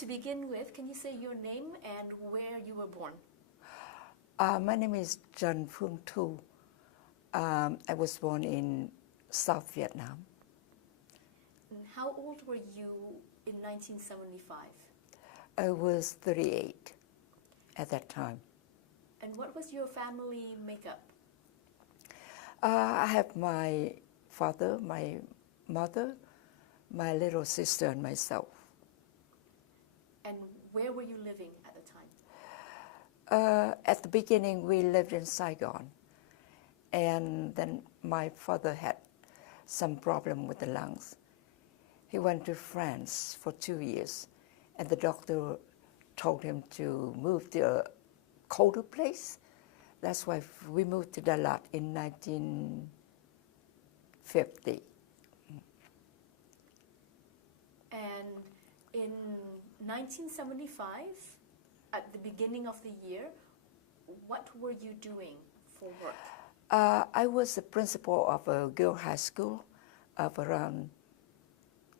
To begin with, can you say your name and where you were born? My name is Phuong Thu. I was born in South Vietnam. And how old were you in 1975? I was 38 at that time. And what was your family makeup? I have my father, my mother, my little sister, and myself. And where were you living at the time? At the beginning, we lived in Saigon. And then my father had some problem with the lungs. He went to France for 2 years, and the doctor told him to move to a colder place. That's why we moved to Dalat in 1950. And in 1975, at the beginning of the year, what were you doing for work? I was the principal of a girl high school of around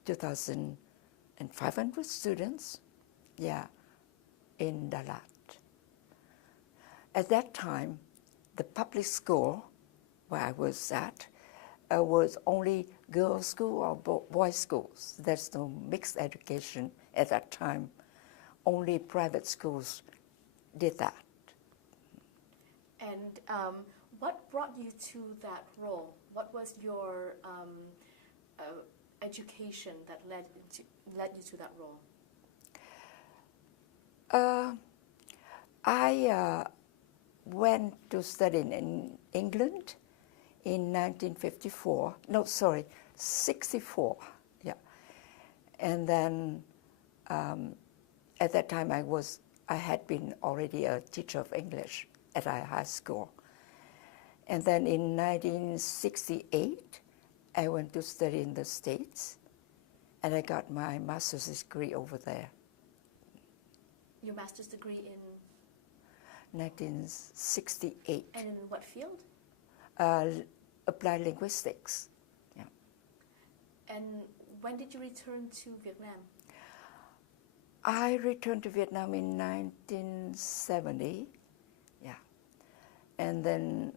2,500 students, in Dalat. At that time, the public school where I was at was only girls' school or boys' schools. There's no mixed education at that time. Only private schools did that. And what brought you to that role? What was your education that led you to that role? I went to study in England in 1954. No, sorry, 64. Yeah, and then at that time I had been already a teacher of English at a high school. And then in 1968, I went to study in the States, and I got my master's degree over there. Your master's degree in? 1968. And in what field? Applied linguistics. Yeah. And when did you return to Vietnam? I returned to Vietnam in 1970. Yeah. And then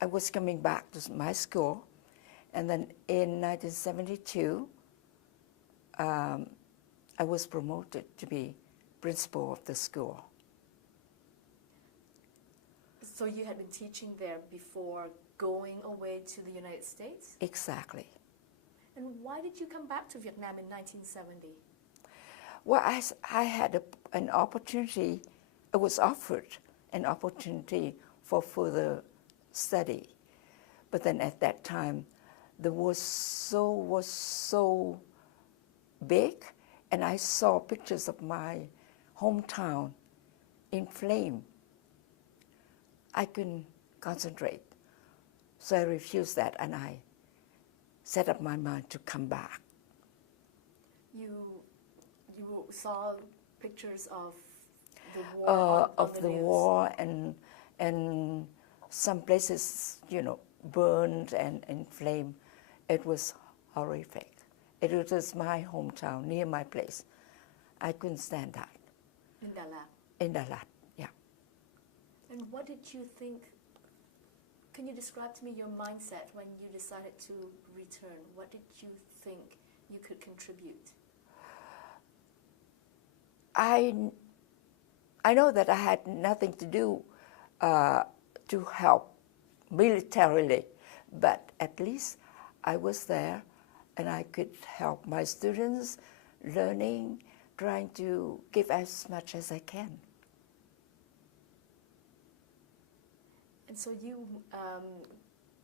I was coming back to my school, and then in 1972, I was promoted to be principal of the school. So you had been teaching there before going away to the United States? Exactly. And why did you come back to Vietnam in 1970? Well, I had an opportunity, I was offered an opportunity for further study. But then at that time, the war was so big, and I saw pictures of my hometown in flame. I couldn't concentrate. So I refused that, and I set up my mind to come back. You saw pictures of the war on the news. War, and some places, burned and in flame. It was horrific. It was my hometown, near my place. I couldn't stand that. In Dalat? In Dalat, yeah. And what did you think? Can you describe to me your mindset when you decided to return? What did you think you could contribute? I know that I had nothing to do to help militarily, but at least I was there and I could help my students learning, trying to give as much as I can. And so you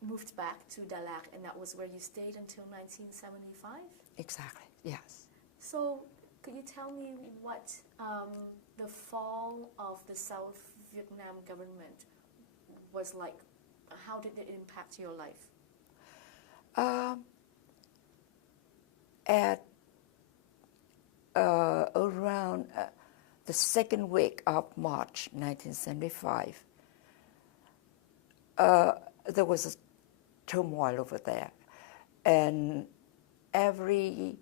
moved back to Dalat, and that was where you stayed until 1975? Exactly, yes. So could you tell me what the fall of the South Vietnam government was like? How did it impact your life? At around the second week of March 1975, there was a turmoil over there, and every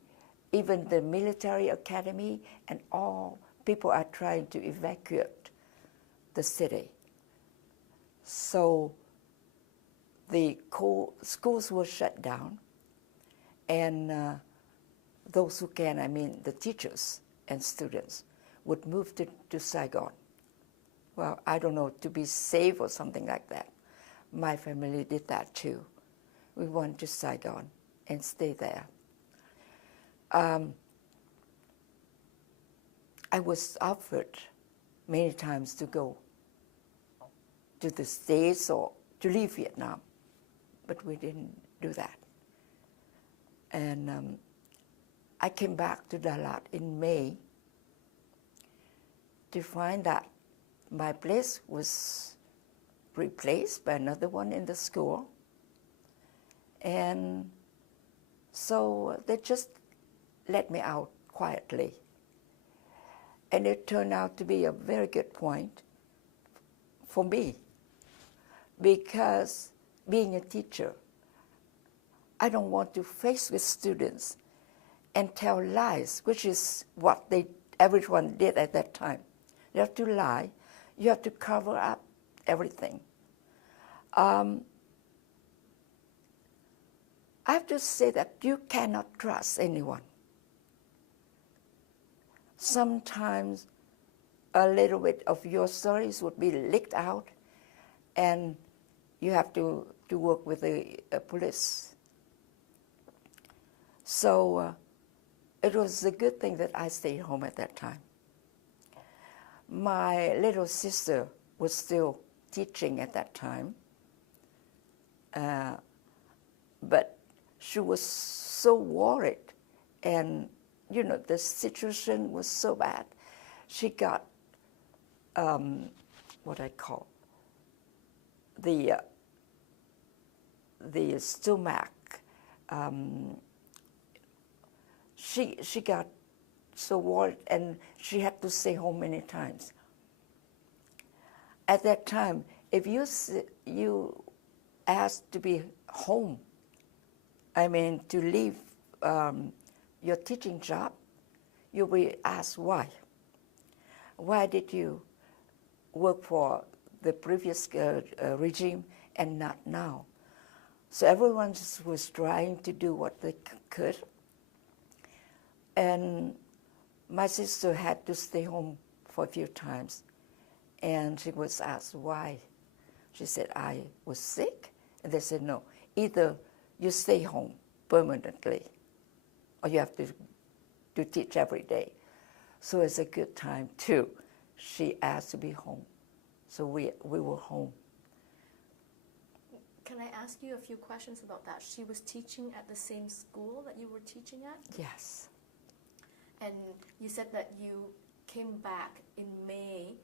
even the military academy and all people are trying to evacuate the city. So the schools were shut down, and those who can, I mean the teachers and students, would move to Saigon. Well, I don't know, to be safe or something like that. My family did that too. We went to Saigon and stayed there. I was offered many times to go to the States or to leave Vietnam, but we didn't do that. And I came back to Dalat in May to find that my place was replaced by another one in the school. And so they just let me out quietly. And it turned out to be a very good point for me, because being a teacher, I don't want to face with students and tell lies, which is what everyone did at that time. You have to lie. You have to cover up everything. I have to say that you cannot trust anyone. Sometimes a little bit of your stories would be leaked out, and you have to work with the police. So it was a good thing that I stayed home at that time. My little sister was still teaching at that time, but she was so worried, and you know, the situation was so bad. She got what I call the stomach. She got so worried, and she had to stay home many times. At that time, if you asked to be home, I mean to leave your teaching job, you'll be asked why. Why did you work for the previous regime and not now? So everyone just was trying to do what they could. And my sister had to stay home for a few times. And she was asked why. She said, I was sick. And they said, no, either you stay home permanently or you have to teach every day. So it's a good time too. She asked to be home. So we were home. Can I ask you a few questions about that? She was teaching at the same school that you were teaching at? Yes. And you said that you came back in May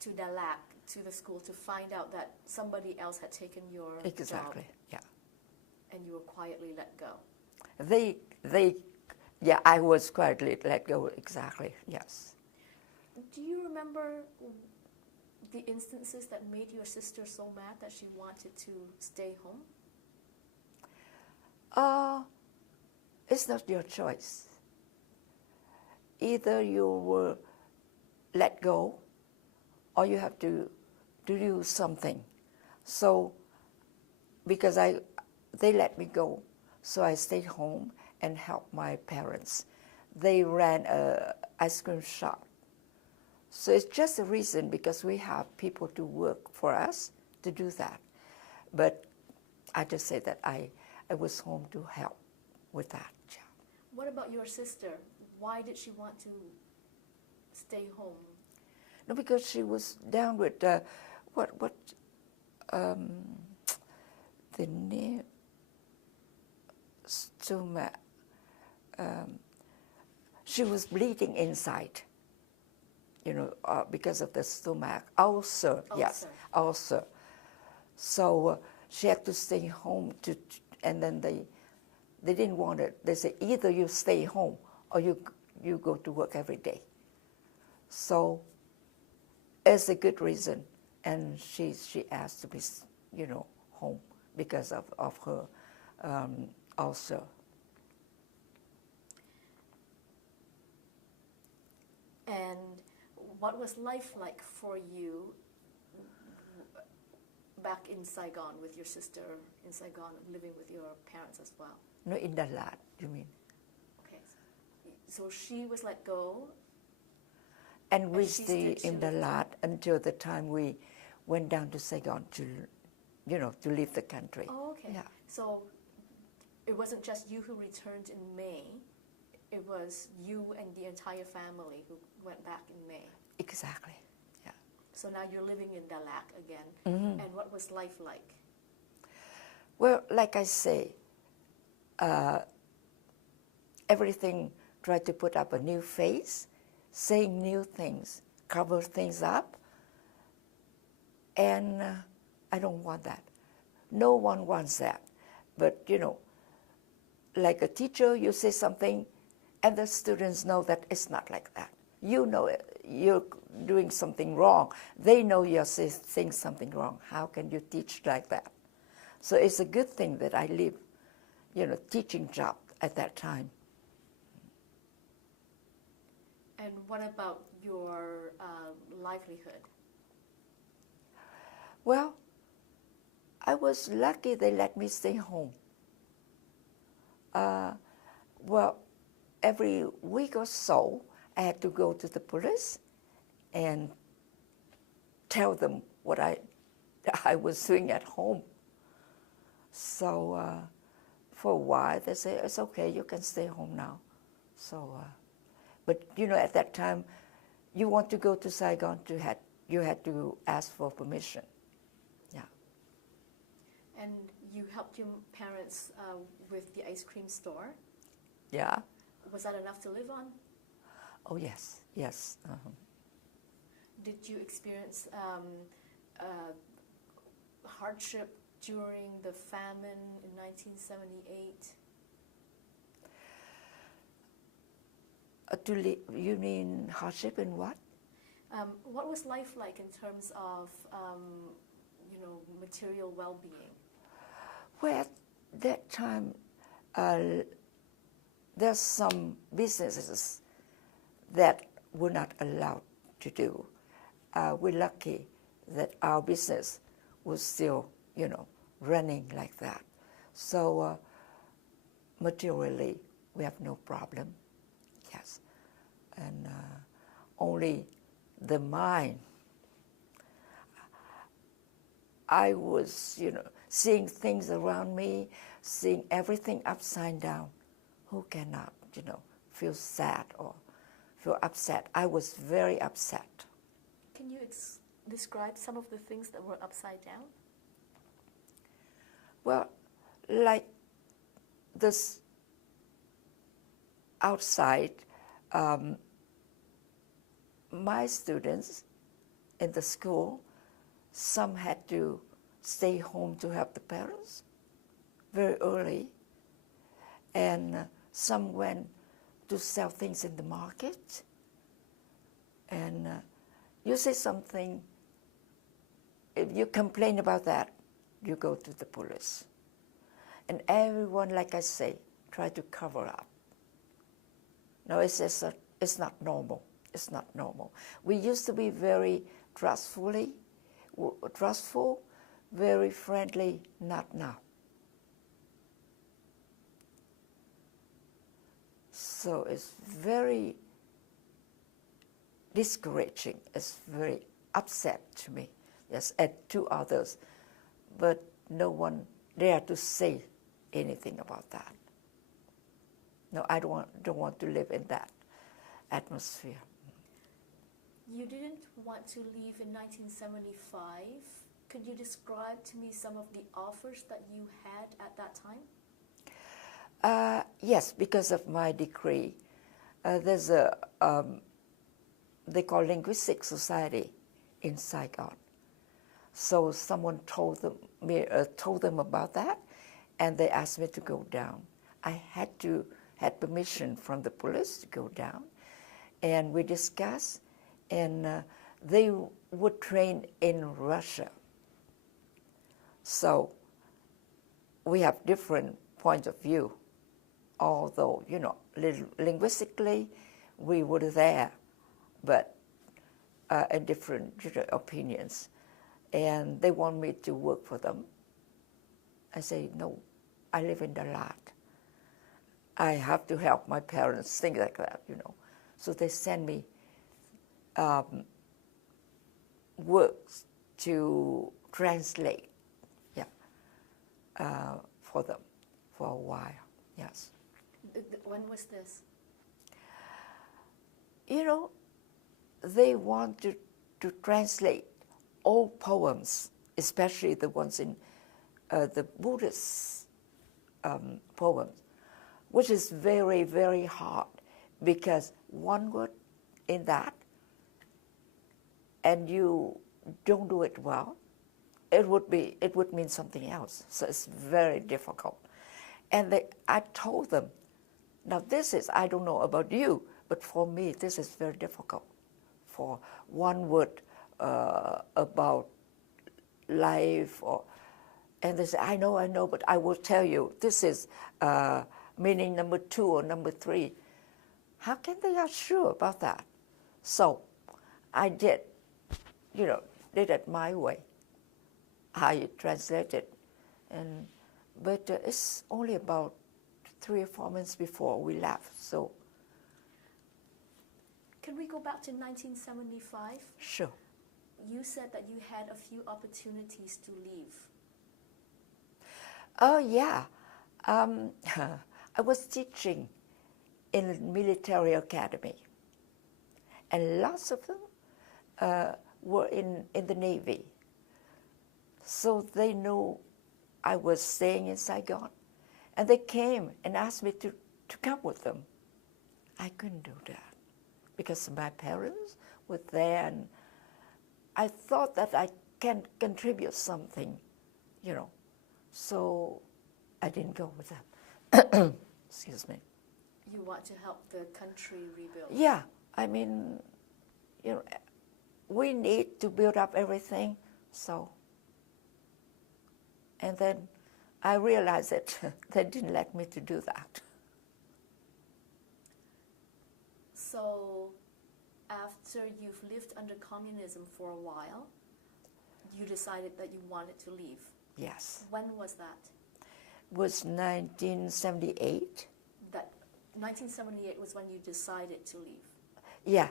to Dalat, to the school, to find out that somebody else had taken your Exactly, job. yeah. And you were quietly let go. Yeah, I was quietly let go, exactly, yes. Do you remember the instances that made your sister so mad that she wanted to stay home? It's not your choice. Either you were let go or you have to do something. So, because they let me go, so I stayed home and helped my parents. They ran an ice cream shop. So it's just a reason, because we have people to work for us to do that. But I just say that I was home to help with that. Yeah. What about your sister? Why did she want to stay home? No, because she was down with the name, stomach. She was bleeding inside, you know, because of the stomach ulcer. Yes, ulcer. So she had to stay home and then they didn't want it. They said either you stay home or you go to work every day. So it's a good reason, and she asked to be, you know, home because of her ulcer. what was life like for you back in Saigon with your sister in Saigon, living with your parents as well? No, in Dalat, you mean? Okay. So she was let go. And we stayed in Dalat until the time we went down to Saigon to, to leave the country. Oh, okay. Yeah. So it wasn't just you who returned in May. It was you and the entire family who went back in May. Exactly. Yeah. So now you're living in Dalat again. Mm-hmm. And what was life like? Well, like I say, everything tried to put up a new face, saying new things, cover things up. And I don't want that. No one wants that. But, like a teacher, you say something, and the students know that it's not like that. You know it. You're doing something wrong. They know you're saying something wrong. How can you teach like that? So it's a good thing that I leave, teaching job at that time. And what about your livelihood? Well, I was lucky they let me stay home. Well, every week or so, I had to go to the police and tell them what I was doing at home. So for a while, they say, it's okay, you can stay home now. So, but at that time, you want to go to Saigon, you had to ask for permission. Yeah. And you helped your parents with the ice cream store? Yeah. Was that enough to live on? Oh, yes, yes. Uh-huh. Did you experience hardship during the famine in 1978? You mean hardship in what? What was life like in terms of, material well-being? Well, at that time, there's some businesses that were not allowed to do. We're lucky that our business was still, running like that. So materially, we have no problem. Yes, and only the mind. I was, seeing things around me, seeing everything upside down. Who cannot, feel sad or feel upset? I was very upset. Can you describe some of the things that were upside down? Well, like this outside, my students in the school, some had to stay home to help the parents very early, and some went to sell things in the market. And you say something, if you complain about that, you go to the police. And everyone, like I say, try to cover up. No, it's not normal. It's not normal. We used to be very trustful, very friendly, not now. So it's very discouraging. It's very upset to me, yes, and to others. But no one dare to say anything about that. No, I don't want to live in that atmosphere. You didn't want to leave in 1975. Could you describe to me some of the offers that you had at that time? Yes, because of my degree. There's a, they call Linguistic Society in Saigon. So someone told them about that, and they asked me to go down. I had permission from the police to go down, and we discussed, and they would train in Russia. So we have different points of view, although, linguistically we were there, but and different opinions, and they want me to work for them. I say, no, I live in the lot. I have to help my parents, things like that, So they send me works to translate, for them for a while, yes. When was this? They want to translate old poems, especially the ones in the Buddhist poems, which is very, very hard because one word in that and you don't do it well, it would mean something else. So it's very difficult. And I told them, now I don't know about you, but for me this is very difficult. For one word about life, and they say, I know, but I will tell you, this is meaning number 2 or number 3. How can they are sure about that? So I did it my way. I translated, but it's only about 3 or 4 months before we left. So, can we go back to 1975? Sure. You said that you had a few opportunities to leave. Oh yeah, I was teaching in a military academy, and lots of them were in the Navy. So they knew I was staying in Saigon, and they came and asked me to come with them. I couldn't do that because my parents were there, and I thought that I can contribute something, So I didn't go with them. Excuse me. You want to help the country rebuild? Yeah, I mean, we need to build up everything, so. And then I realized that they didn't let me to do that. So after you've lived under communism for a while, you decided that you wanted to leave. Yes. When was that? It was 1978. That 1978 was when you decided to leave. Yeah.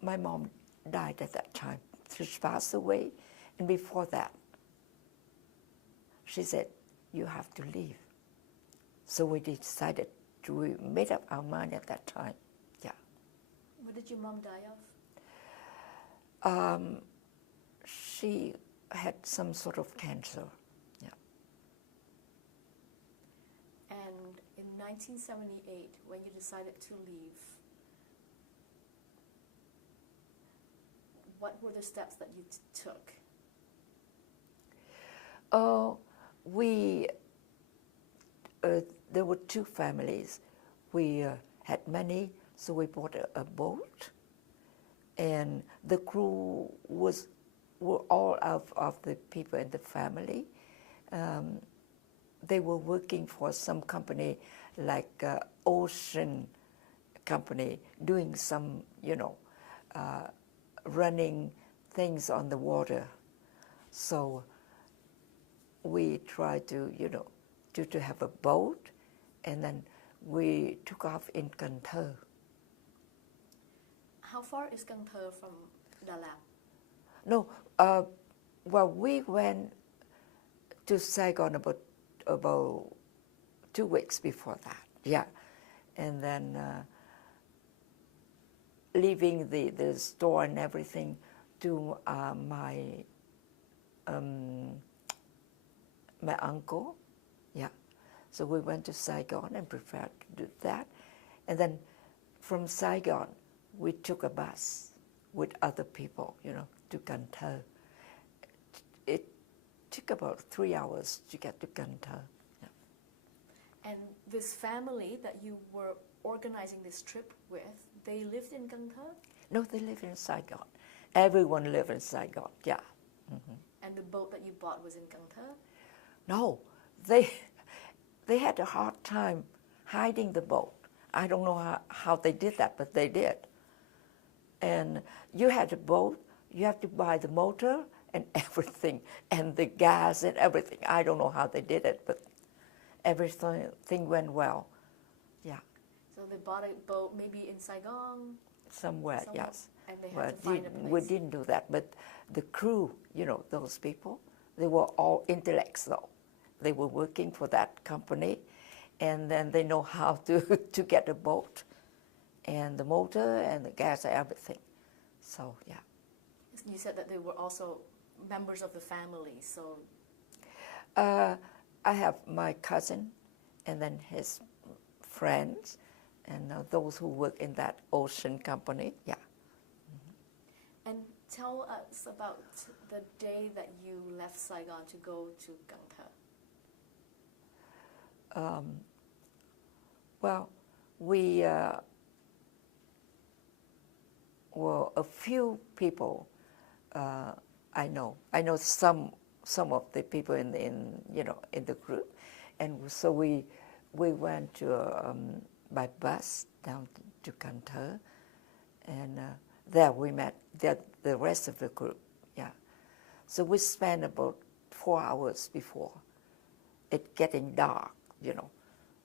My mom died at that time. She passed away, and before that, she said, you have to leave. So we decided we made up our mind at that time. Yeah. What did your mom die of? She had some sort of cancer. Yeah. And in 1978, when you decided to leave, what were the steps that you took? There were 2 families. We had money, so we bought a boat, and the crew were all of the people in the family. They were working for some company like ocean company, doing some, running things on the water. So we tried to, to have a boat, and then we took off in Coeurs. How far is Coeurs from Dalat? No, well, we went to Saigon about 2 weeks before that, yeah. And then leaving the store and everything to my uncle, yeah. So we went to Saigon and prepared to do that. And then from Saigon, we took a bus with other people, to Coeurs. It took about 3 hours to get to Coeurs. Yeah. And this family that you were organizing this trip with, they lived in Coeurs? No, they live in Saigon. Everyone lived in Saigon, yeah. Mm-hmm. And the boat that you bought was in Coeurs? No, they had a hard time hiding the boat. I don't know how they did that, but they did. And you had a boat, you have to buy the motor and everything, and the gas and everything. I don't know how they did it, but everything went well. Yeah. So they bought a boat maybe in Saigon? Somewhere, yes. And they had to find a place. We didn't do that, but the crew, those people, they were all intellects though. They were working for that company, and then they know how to get a boat, and the motor and the gas and everything. So, yeah. You said that they were also members of the family, so... I have my cousin, and then his friends, and those who work in that ocean company, yeah. Mm-hmm. And tell us about the day that you left Saigon to go to Cần Thơ. Well, we were a few people. I know some of the people in the group, and so we went to by bus down to Cần Thơ, and there we met the rest of the group. Yeah, so we spent about 4 hours before it getting dark.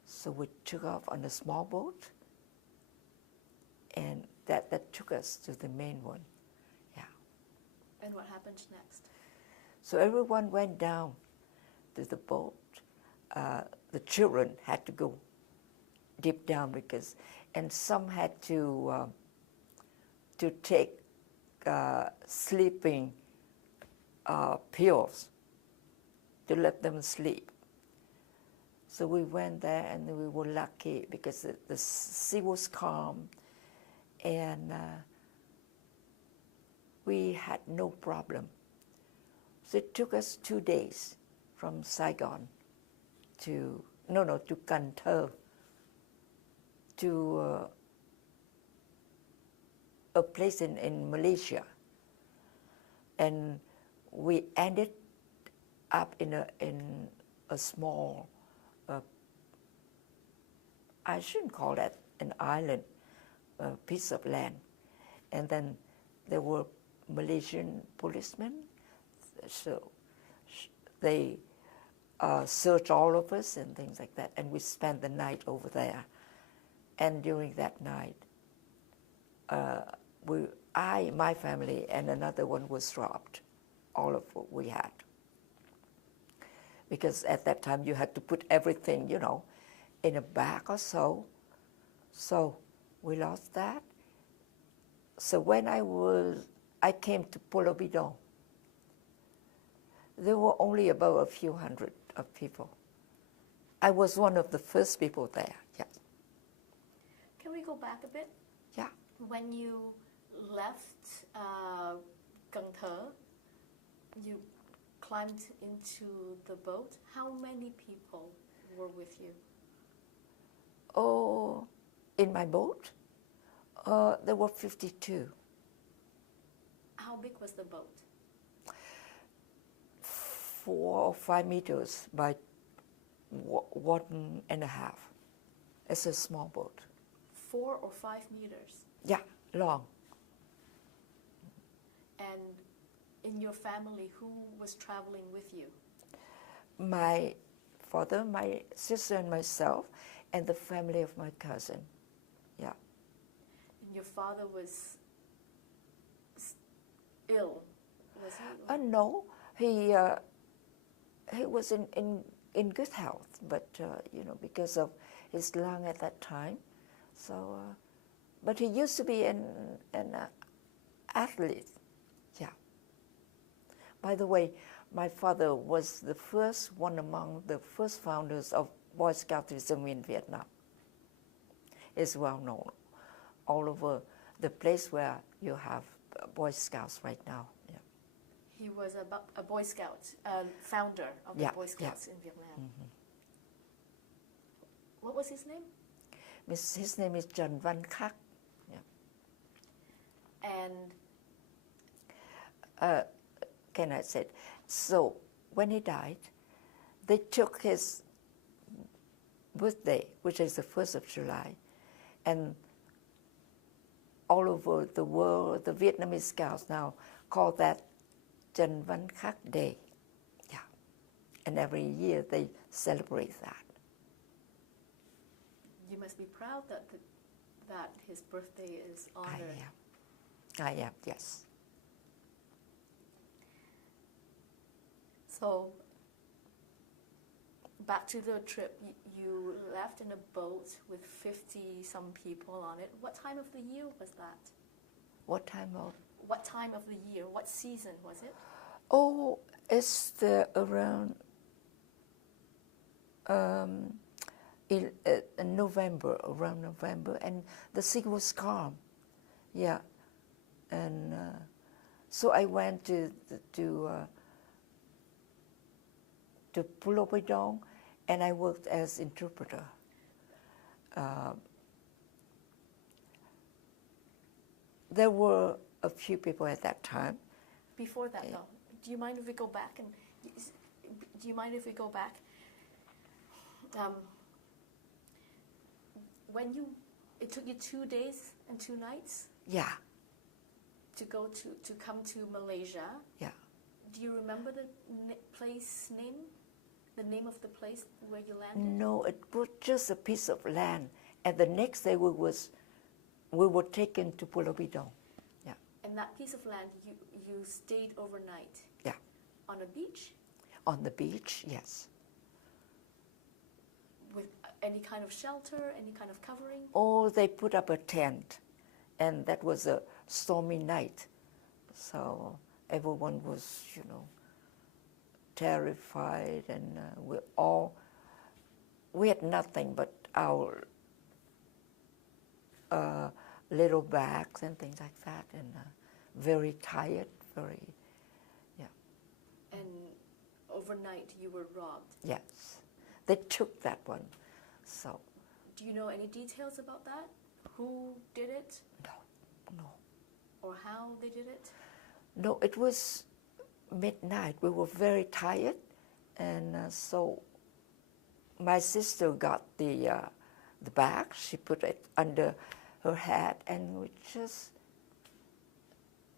So we took off on a small boat, and that took us to the main one. Yeah. And what happened next? So everyone went down to the boat. The children had to go deep down and some had to take sleeping pills to let them sleep. So we went there, and we were lucky because the sea was calm, and we had no problem. So it took us 2 days from Saigon to Cần Thơ, to a place in Malaysia, and we ended up in a small. I shouldn't call that an island, a piece of land. And then there were Malaysian policemen, so they searched all of us and things like that, and we spent the night over there. And during that night, my family and another one was robbed, all of what we had. Because at that time you had to put everything, in a bag or so. So we lost that. So when I came to Pulau Bidong, there were only about a few hundred of people. I was one of the first people there, yes. Can we go back a bit? Yeah. When you left Cần Thơ, you climbed into the boat. How many people were with you? Oh, in my boat, there were 52. How big was the boat? 4 or 5 meters by 1.5. It's a small boat. 4 or 5 meters? Yeah, long. And in your family, who was traveling with you? My father, my sister, and myself, and the family of my cousin. Yeah. And your father was ill, was he? No, he was in good health, but because of his lung at that time. So, but he used to be an athlete. Yeah. By the way, my father was the first one among the first founders of Boy Scoutism in Vietnam. It's well known all over the place where you have Boy Scouts right now. Yeah. He was a Boy Scout, founder of the Boy Scouts in Vietnam. Mm-hmm. What was his name? His name is Trần Văn Khắc. Yeah. And can I say, so when he died, they took his birthday, which is the 1st of July, and all over the world, the Vietnamese Scouts now call that Trần Văn Khắc Day. Yeah. And every year they celebrate that. You must be proud that that his birthday is honored. I am, yes. So, back to the trip, you left in a boat with 50-some people on it. What time of the year was that? What time of? What time of the year? What season was it? Oh, it's around in November, around November, and the sea was calm. Yeah, and so I went to Pulau Pidong, and I worked as interpreter. There were a few people at that time. Before that, though, do you mind if we go back it took you 2 days and 2 nights? Yeah. To come to Malaysia. Yeah. Do you remember the place name? The name of the place where you landed? No, it was just a piece of land. And the next day we were taken to Pulau Pidong. Yeah. And that piece of land, you stayed overnight? Yeah. On a beach? On the beach, yes. With any kind of shelter, any kind of covering? Oh, they put up a tent, and that was a stormy night. So everyone was, terrified, and we had nothing but our little bags and things like that, and very tired, yeah. And overnight you were robbed? Yes, they took that one, so. Do you know any details about that? Who did it? No. Or how they did it? No, it was midnight. We were very tired, and so my sister got the bag. She put it under her hat, and we just,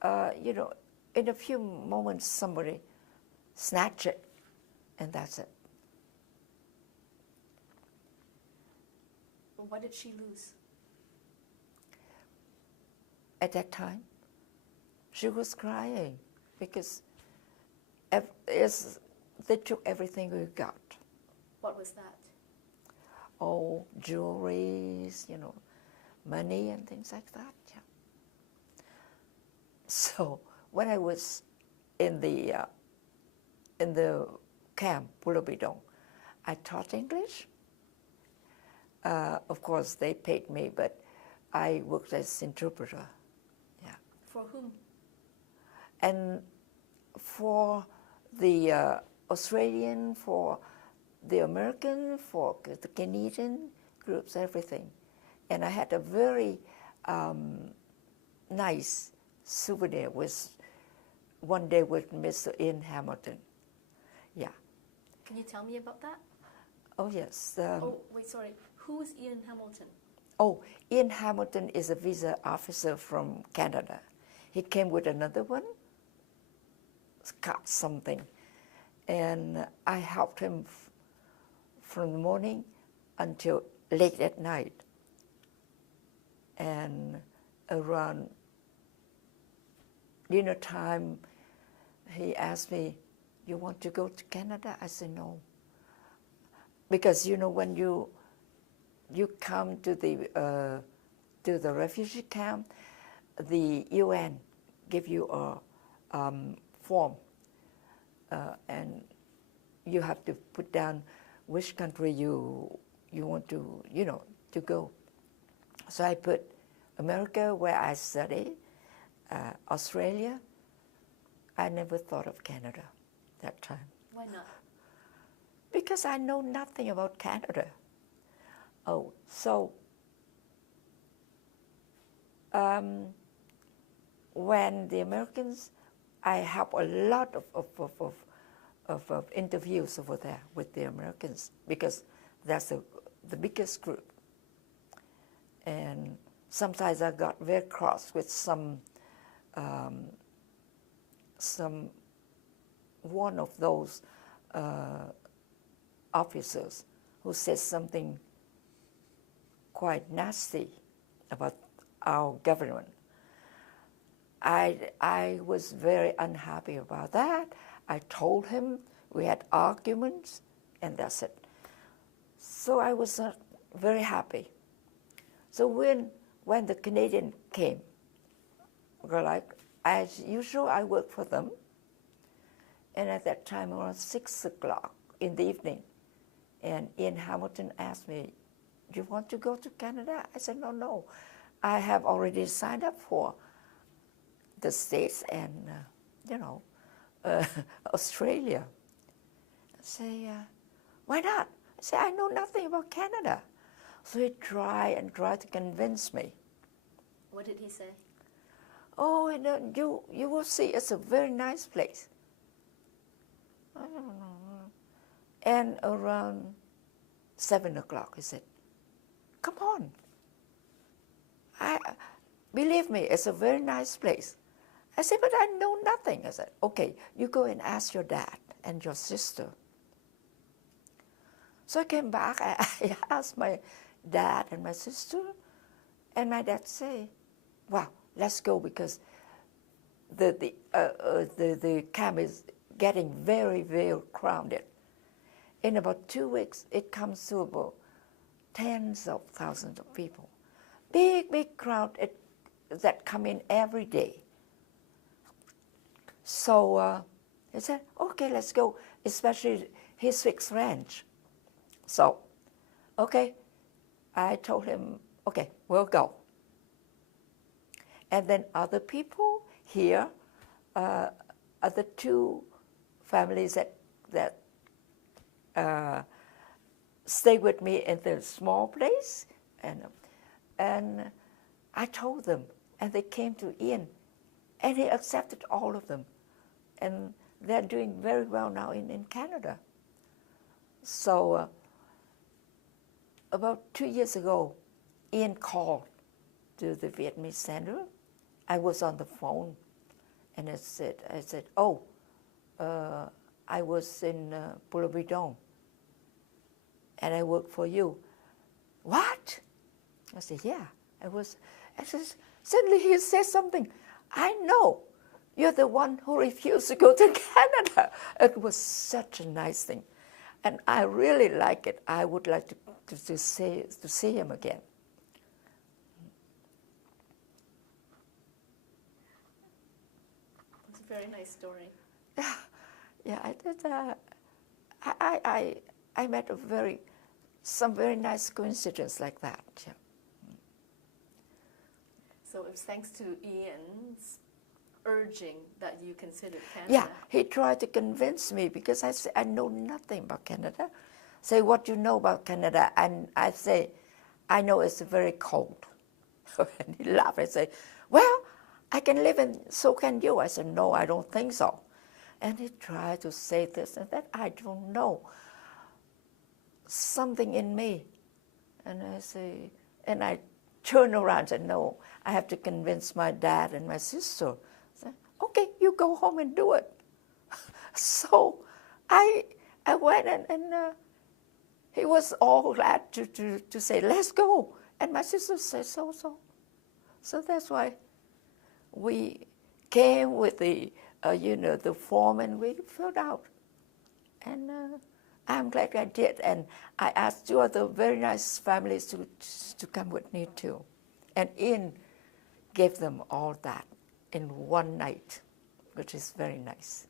in a few moments, somebody snatched it, and that's it. What did she lose? At that time, she was crying because they took everything we got. What was that? Oh, jewelries, money and things like that. Yeah. So when I was in the camp, Pulau Pidong, I taught English. Of course, they paid me, but I worked as interpreter. Yeah. For whom? And for the Australian, for the American, for the Canadian groups, everything. And I had a very nice souvenir with one day with Mr. Ian Hamilton. Yeah. Can you tell me about that? Oh, yes. Wait, sorry. Who is Ian Hamilton? Oh, Ian Hamilton is a visa officer from Canada. He came with another one, got something, and I helped him from the morning until late at night. And around dinner time, he asked me, "You want to go to Canada?" I said, "No." Because, when you come to the refugee camp, the UN give you a form, and you have to put down which country you want to go. So I put America, where I study, Australia. I never thought of Canada that time. Why not? Because I know nothing about Canada. Oh, so when the Americans, I have a lot of interviews over there with the Americans because that's the biggest group. And sometimes I got very cross with one of those officers who said something quite nasty about our government. I was very unhappy about that. I told him, we had arguments, and that's it. So I was not very happy. So when the Canadian came, like as usual, I worked for them. And at that time, around 6 o'clock in the evening, and Ian Hamilton asked me, do you want to go to Canada? I said, no. I have already signed up for the States and, Australia. I say, why not? I say, I know nothing about Canada. So he tried to convince me. What did he say? Oh, you will see, it's a very nice place. I don't know. And around 7 o'clock, he said, come on. Believe me, it's a very nice place. I said, but I know nothing. I said, okay, you go and ask your dad and your sister. So I came back, I asked my dad and my sister, and my dad said, well, let's go because the camp is getting very, very crowded. In about 2 weeks, it comes to about tens of thousands of people. Big crowd that come in every day. So he said, okay, let's go, especially he speaks French. So, okay, I told him, okay, we'll go. And then other people here, other two families that stay with me in the small place, and I told them, and they came to Ian, and he accepted all of them, and they're doing very well now in Canada. So about 2 years ago, Ian called to the Vietnamese Center. I was on the phone, and I said, oh, I was in Pulau and I work for you. What? I said, yeah, I was. I said, suddenly he said something. I know, you're the one who refused to go to Canada. It was such a nice thing. And I really like it. I would like to see him again. It's a very nice story. Yeah, I did. I met some very nice coincidence like that. Yeah. So it was thanks to Ian's urging that you considered Canada. Yeah, he tried to convince me because I said, I know nothing about Canada. Say, what do you know about Canada? And I say, I know it's very cold. And he laughed. I say, well, I can live in, so can you. I said, no, I don't think so. And he tried to say this and that. I don't know. Something in me. And I say, and I turn around and said, no, I have to convince my dad and my sister. I said, okay, you go home and do it. So I went and he was all glad to say, let's go. And my sister said so. So that's why we came with the form and we filled out. And I'm glad I did. And I asked two other very nice families to come with me too. And Ian gave them all that in one night, which is very nice.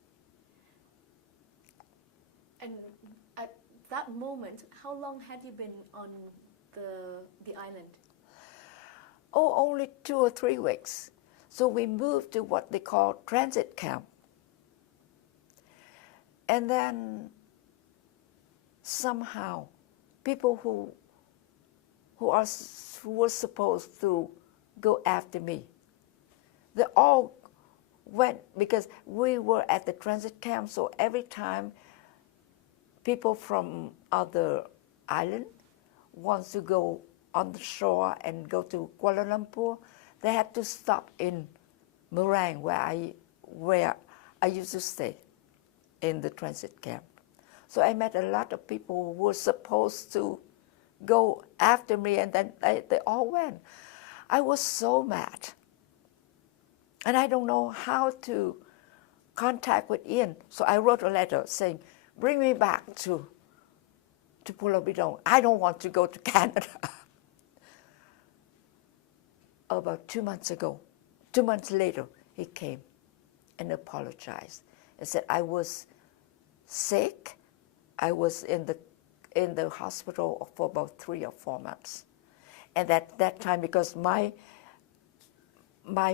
And at that moment, how long had you been on the island? Oh, only 2 or 3 weeks. So we moved to what they call transit camp. And then somehow people who were supposed to go after me, they all went because we were at the transit camp. So every time people from other island wants to go on the shore and go to Kuala Lumpur, they had to stop in Morang, where I used to stay in the transit camp. So I met a lot of people who were supposed to go after me, and then they all went. I was so mad. And I don't know how to contact with Ian. So I wrote a letter saying, bring me back to Pulau Bidong. I don't want to go to Canada. About 2 months ago, 2 months later, he came and apologized and said, I was sick. I was in the hospital for about 3 or 4 months. And at that time, because my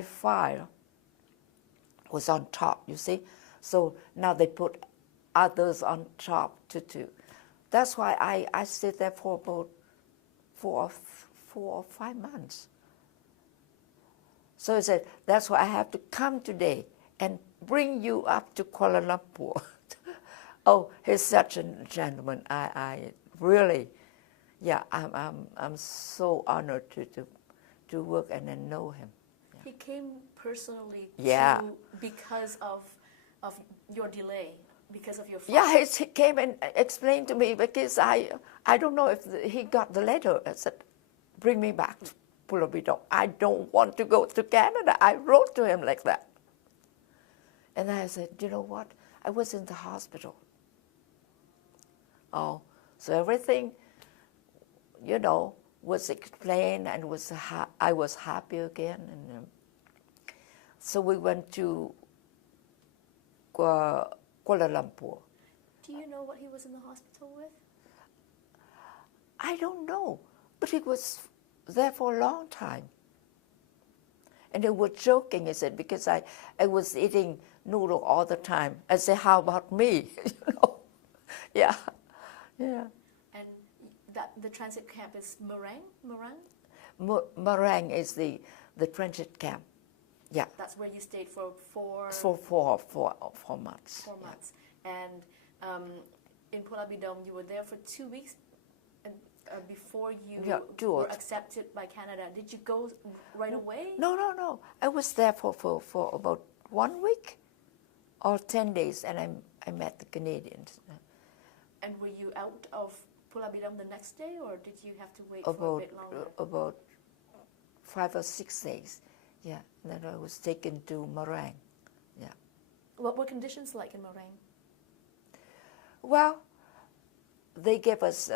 file was on top, you see, so now they put others on top too. That's why I stayed there for about 4 or 5 months. So he said, that's why I have to come today and bring you up to Kuala Lumpur. Oh, he's such a gentleman. I really, yeah, I'm so honored to work and then know him. Yeah. He came personally Yeah. because of your delay, because of your flight. Yeah, he came and explained to me, because I don't know if he got the letter. I said, bring me back to Pulau Bidong. I don't want to go to Canada. I wrote to him like that. And I said, you know what? I was in the hospital. Oh, so everything, you know, was explained, and I was happy again. And so we went to Kuala Lumpur. Do you know what he was in the hospital with? I don't know, but he was there for a long time. And they were joking, I said, because I was eating noodle all the time. I said, how about me? You know? Yeah, yeah. And the transit camp is Morang? Morang is the transit camp. Yeah. That's where you stayed for four months. 4 months. And in Pulau Bidong, you were there for 2 weeks before you were accepted by Canada. Did you go right away? No. I was there for about 1 week or 10 days, and I met the Canadians. And were you out of Pulau Bidong the next day, or did you have to wait for a bit longer? About 5 or 6 days. Yeah, and then I was taken to Morang. Yeah. What were conditions like in Morang? Well, they gave us,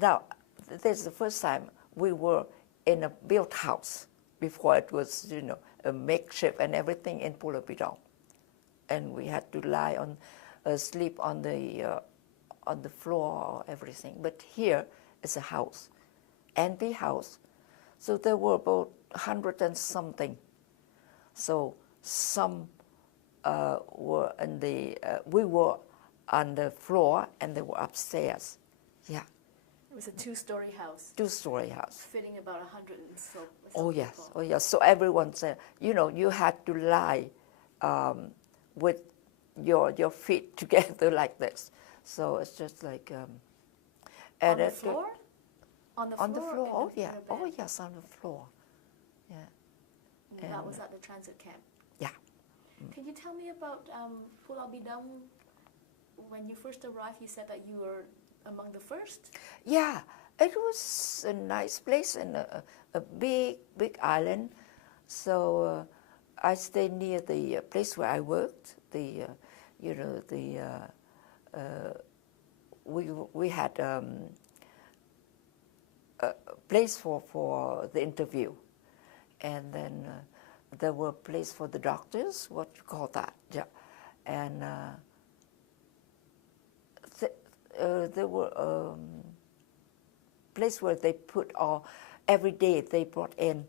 now, this is the first time we were in a built house. Before it was, you know, a makeshift and everything in Pulau Bidong. And we had to lie on, sleep on the floor or everything. But here is a house, empty house. So there were about 100 and something. So some were in we were on the floor and they were upstairs. Yeah. It was a 2-story house. 2-story house. Fitting about 100 and so. Oh yes, people. Oh yes. So everyone said, you know, you had to lie with your feet together like this. So it's just like. And on the floor? On the floor. Oh yeah. Oh yes, on the floor. Yeah. And that was at the transit camp. Yeah. Can you tell me about Pulau Bidong? When you first arrived, you said that you were among the first? Yeah, it was a nice place and a big island. So I stayed near the place where I worked. We had a place for the interview, and then there were a place for the doctors. What you call that? Yeah, and. There were place where they put every day they brought in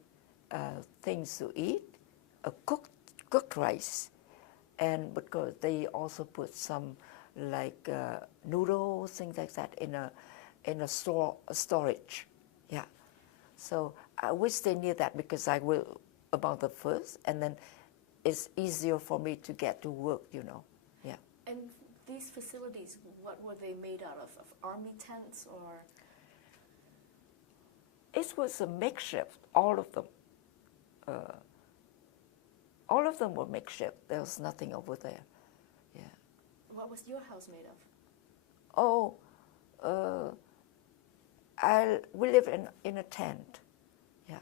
things to eat, cooked rice, and because they also put some like noodles, things like that in a storage. Yeah, so we stay near that because I will about the first, and then it's easier for me to get to work. You know, yeah. And these facilities, what were they made out of? Of army tents or? it was a makeshift, all of them. All of them were makeshift. There was nothing over there. Yeah. What was your house made of? Oh, we live in a tent. Yeah,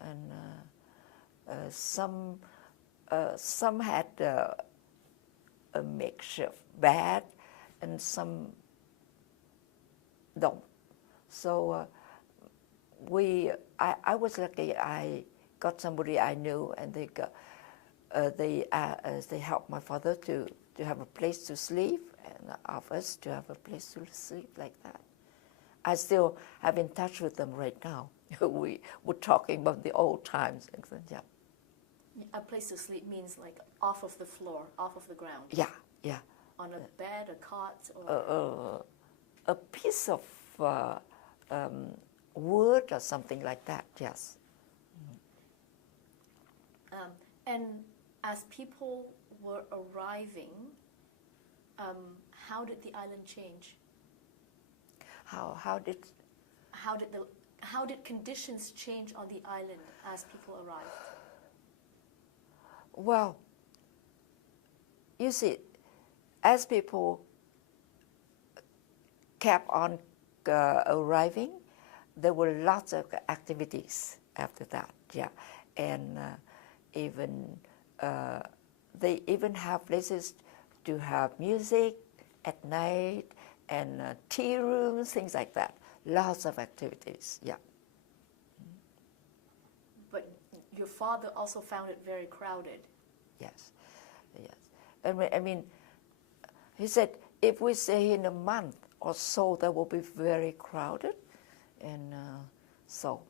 and some had a makeshift bed, and some don't. So I was lucky. I got somebody I knew, and they helped my father to have a place to sleep, and of us to have a place to sleep like that. I still have in touch with them right now. We were talking about the old times. Yeah. A place to sleep means like off of the floor, off of the ground. Yeah, yeah. On a bed, a cot, or a piece of wood or something like that. Yes. And as people were arriving, how did the island change? How did conditions change on the island as people arrived? Well, you see, as people kept on arriving, there were lots of activities after that. Yeah, and they even have places to have music at night, and tea rooms, things like that. Lots of activities, yeah. But your father also found it very crowded. Yes, yes. I mean, he said, if we stay in a month or so, that will be very crowded. And so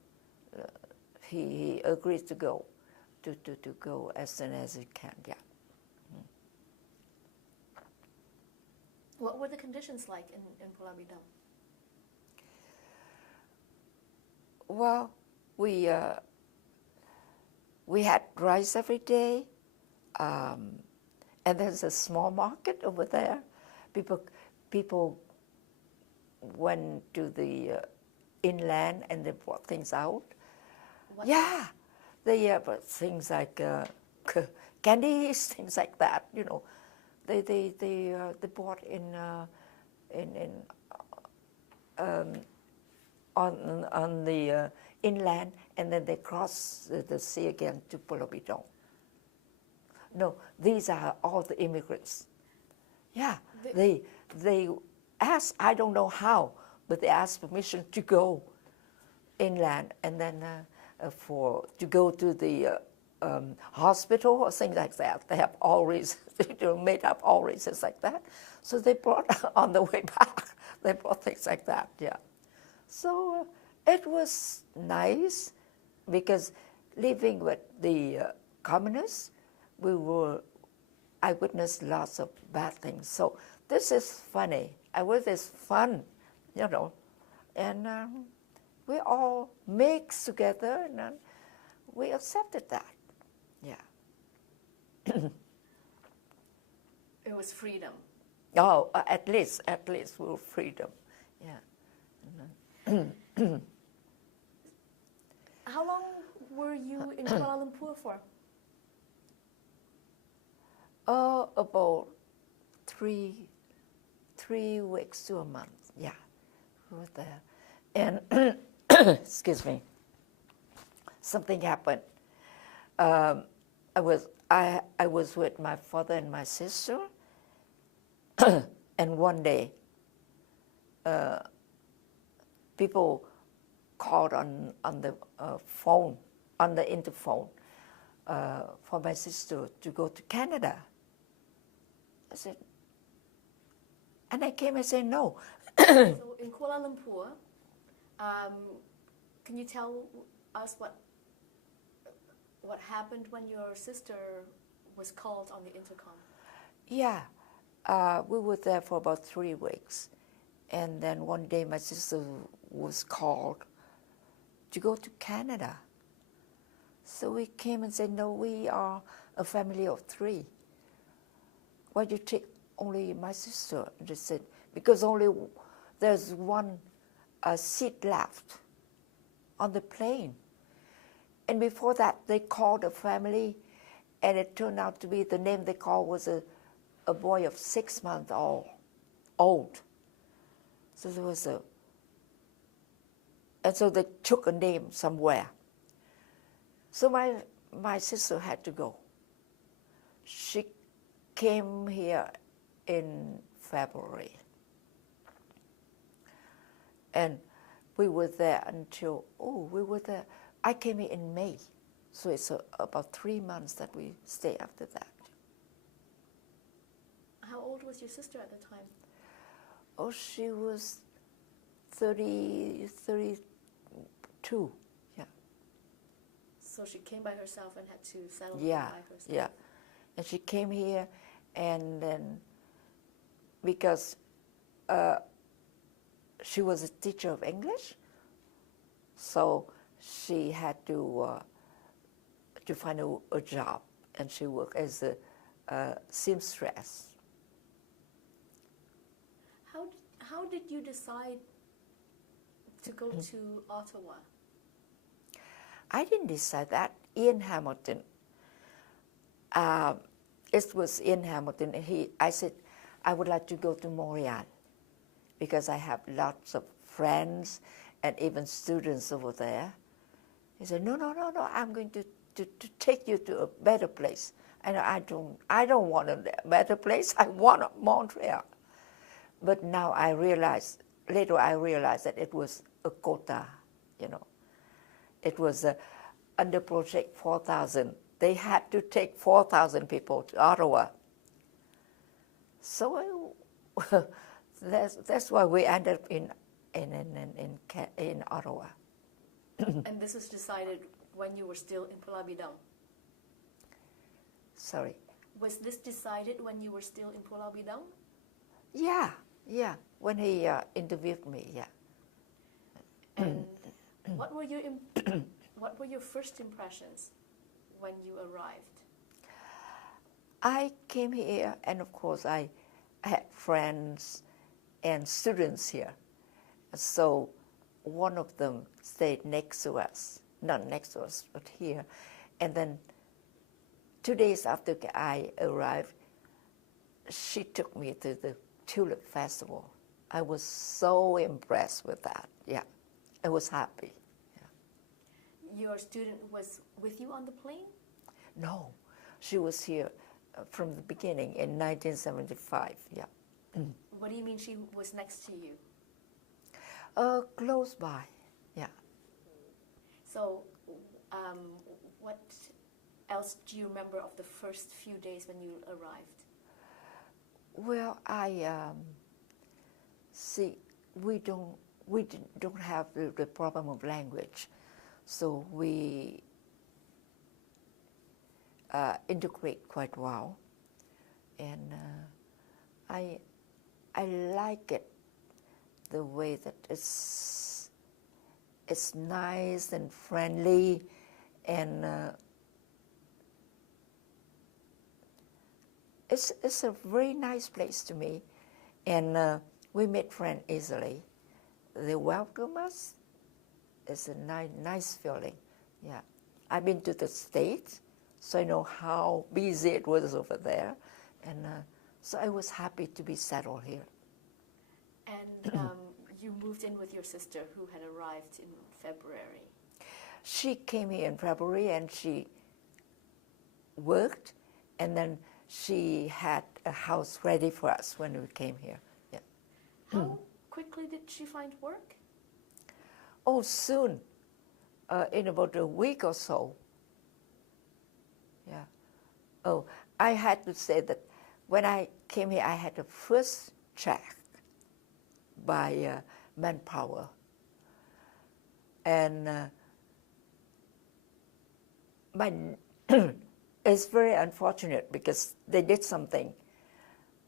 he agrees to go, to go as soon as he can, yeah. What were the conditions like in Pulau Bidang? Well, we had rice every day, and there's a small market over there. People went to the inland and they brought things out. What They brought things like candies, things like that. You know, they bought on the inland, and then they cross the sea again to Pulau Bidang. No, these are all the immigrants. Yeah, they asked, I don't know how, but they asked permission to go inland, and then to go to the hospital or things like that. They have all reasons, they made up all reasons like that. So they brought, on the way back, they brought things like that, yeah. So it was nice, because living with the communists, I witnessed lots of bad things. So this is funny. It's fun, you know, and we all mixed together, and we accepted that. Yeah. It was freedom. Oh, at least we were freedom. Yeah. How long were you in Kuala Lumpur for? About three weeks to a month. Yeah, we were there, and excuse me. Something happened. I was with my father and my sister, and one day, people called on the phone, on the interphone, for my sister to go to Canada. I said, and I came and said no. So in Kuala Lumpur, can you tell us what happened when your sister was called on the intercom? Yeah, we were there for about 3 weeks, and then one day my sister was called to go to Canada. So we came and said, no, we are a family of 3. Why do you take only my sister? And they said, because there's one seat left. on the plane. And before that, they called a family, and it turned out to be the name they called was a boy of 6 months old. So there was and so they took a name somewhere. So my sister had to go. She came here in February. And we were there until, I came here in May. So it's about 3 months that we stay after that. How old was your sister at the time? Oh, she was 32, yeah. So she came by herself and had to settle Yeah, by herself? yeah. And she came here, and then because she was a teacher of English, so she had to find a job, and she worked as a seamstress. How did you decide to go to Ottawa? I didn't decide that. Ian Hamilton. It was Ian Hamilton. I said, I would like to go to Montreal because I have lots of friends and even students over there. He said, no, I'm going to take you to a better place. And I don't want a better place. I want Montreal. But now later I realized that it was a quota, you know. It was under Project 4,000. They had to take 4,000 people to Ottawa. So that's why we ended up in Ottawa. And this was decided when you were still in Pulau Bidang? Sorry? Was this decided when you were still in Pulau Bidang? Yeah. When he interviewed me, yeah. And what were your first impressions when you arrived? I came here, and of course I had friends and students here. So one of them stayed next to us, not next to us, but here. And then 2 days after I arrived, she took me to the Tulip Festival. I was so impressed with that. Yeah, I was happy. Yeah. Your student was with you on the plane? No, she was here from the beginning in 1975. Yeah. What do you mean she was next to you? Close by. Yeah. So, what else do you remember of the first few days when you arrived? Well, see, we don't have the problem of language, so we integrate quite well, and I like it the way that it's nice and friendly, and it's a very nice place to me, and we meet friends easily. They welcome us. It's a nice feeling. Yeah, I've been to the States, so I know how busy it was over there, and so I was happy to be settled here. And you moved in with your sister, who had arrived in February. She came here in February, and she worked, and then she had a house ready for us when we came here. Yeah. How quickly did she find work? Oh, soon, in about a week or so. Yeah. Oh, I had to say that when I came here, I had a first check by Manpower, and it's very unfortunate because they did something,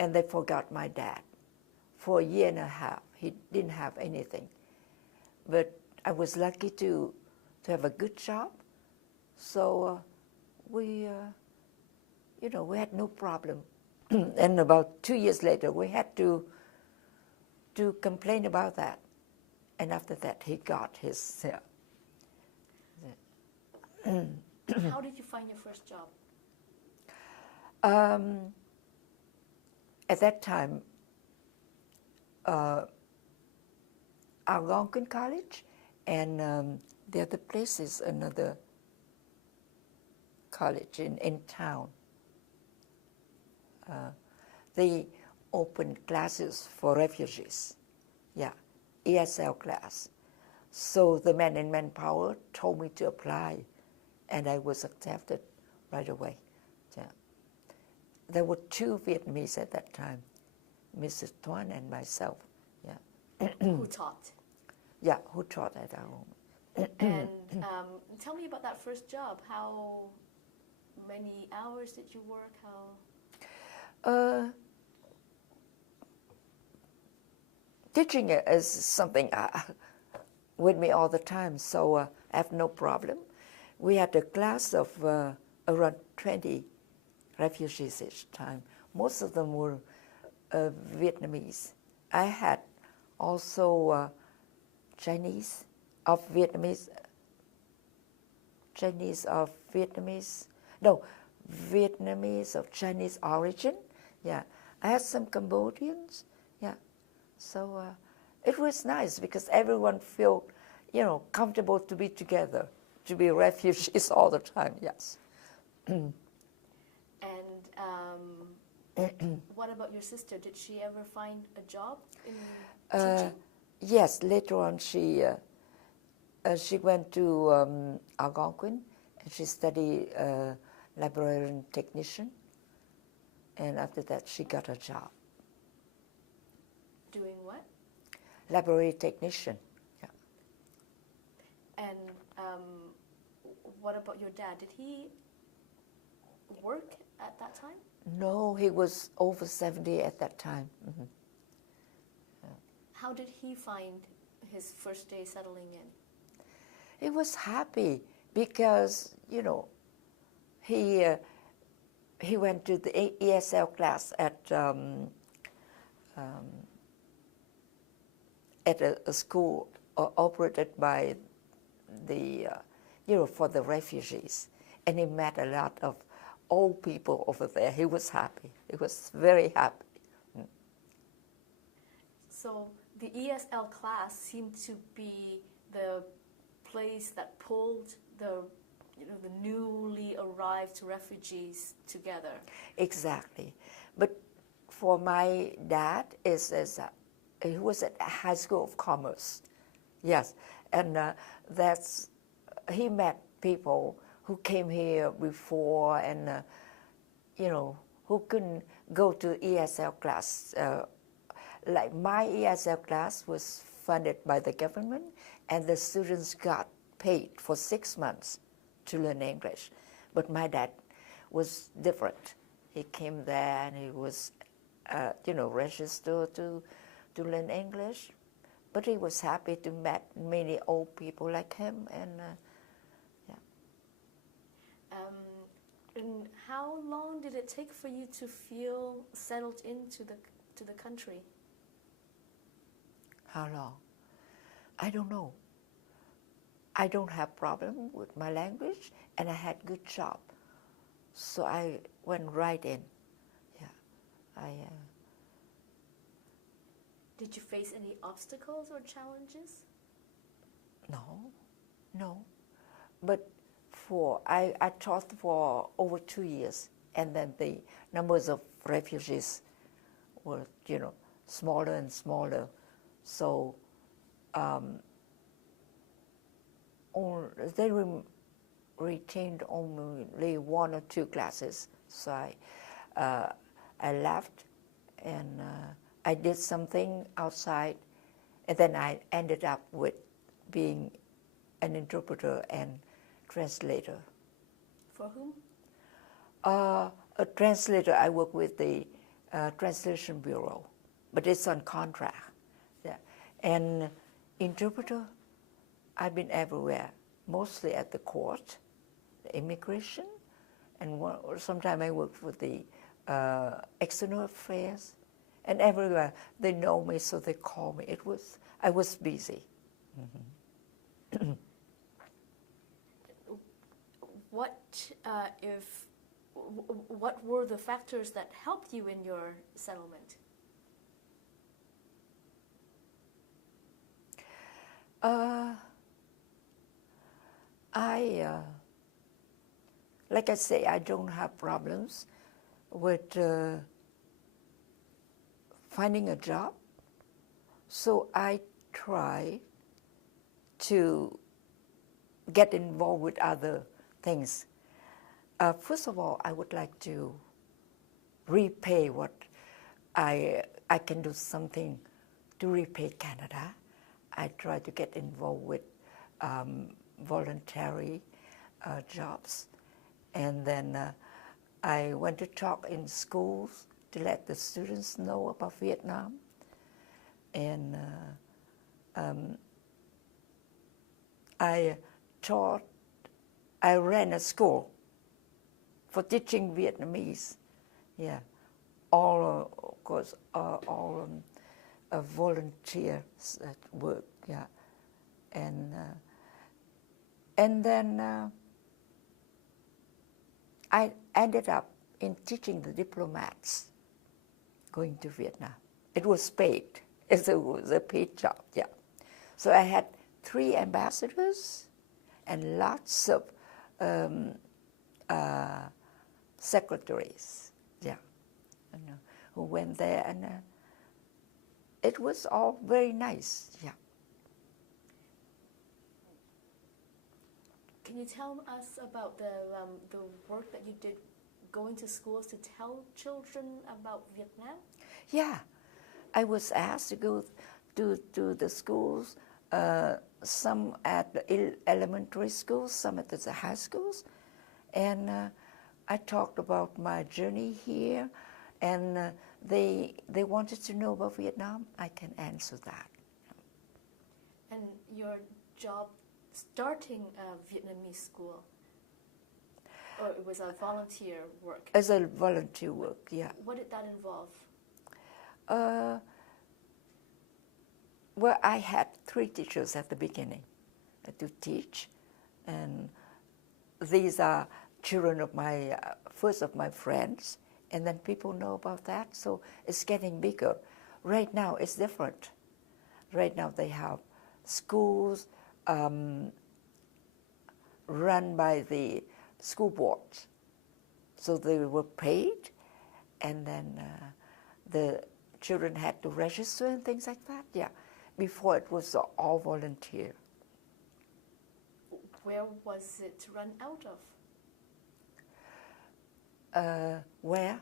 and they forgot my dad. For a year and a half, he didn't have anything, but I was lucky to have a good job, so we had no problem. And about 2 years later, we had to complain about that, and after that, he got his How did you find your first job? At that time, Algonquin College and the other place is another college in town. They opened classes for refugees. Yeah, ESL class. So the man in manpower told me to apply, and I was accepted right away. Yeah. There were 2 Vietnamese at that time, Mrs. Tuan and myself. Yeah. Who taught? Yeah, who taught at our home. And tell me about that first job. How many hours did you work? Teaching is something with me all the time, so I have no problem. We had a class of around 20 refugees each time. Most of them were Vietnamese. I had also Chinese of Vietnamese, Vietnamese of Chinese origin. Yeah, I had some Cambodians. Yeah, so it was nice because everyone felt, comfortable to be together, to be refugees all the time. Yes. And what about your sister? Did she ever find a job in teaching? Yes, later on she went to Algonquin and she studied librarian technician, and after that she got a job. Doing what? Library technician. Yeah. And what about your dad? Did he work at that time? No, he was over 70 at that time. Mm-hmm. Yeah. How did he find his first day settling in? He was happy because, he went to the ESL class at a school operated by the, for the refugees. And he met a lot of old people over there. He was happy. He was very happy. So the ESL class seemed to be the place that pulled the newly arrived refugees together. Exactly. But for my dad, he was at High School of Commerce. Yes. And he met people who came here before and, who couldn't go to ESL class. Like my ESL class was funded by the government, and the students got paid for 6 months to learn English. But my dad was different. He came there and he was, registered to learn English. But he was happy to meet many old people like him, and And how long did it take for you to feel settled into the country? How long? I don't know. I don't have problem with my language, and I had good job, so I went right in. Yeah, Did you face any obstacles or challenges? No. But I taught for over 2 years, and then the numbers of refugees were, smaller and smaller. So they retained only 1 or 2 classes. So I left, and I did something outside, and then I ended up with being an interpreter and translator. For whom? A translator, I work with the Translation Bureau, but it's on contract. Yeah. And interpreter, I've been everywhere, mostly at the court, the immigration, and sometimes I work for the external affairs, and everywhere. They know me, so they call me. I was busy. Mm-hmm. what what were the factors that helped you in your settlement? I, like I say, I don't have problems with finding a job. So I try to get involved with other things. First of all, I would like to repay what I can do something to repay Canada. I try to get involved with voluntary jobs. And then I went to talk in schools to let the students know about Vietnam. And I ran a school for teaching Vietnamese. Yeah, all, of course, all volunteer work. Yeah, and then I ended up in teaching the diplomats going to Vietnam. It was paid. It was a paid job. Yeah, so I had 3 ambassadors and lots of secretaries, yeah, who went there, and it was all very nice, yeah. Can you tell us about the work that you did going to schools to tell children about Vietnam? Yeah, I was asked to go to the schools, some at the elementary schools, some at the high schools, and I talked about my journey here, and they wanted to know about Vietnam. I can answer that. And your job starting a Vietnamese school, or it was a volunteer work? As a volunteer work, yeah. What did that involve? Well, I had 3 teachers at the beginning to teach, and these are children of my, first of my friends, and then people know about that, so it's getting bigger. Right now, it's different. Right now, they have schools run by the school boards. So they were paid, and then the children had to register and things like that, yeah. Before, it was all volunteer. Where was it run out of? Where?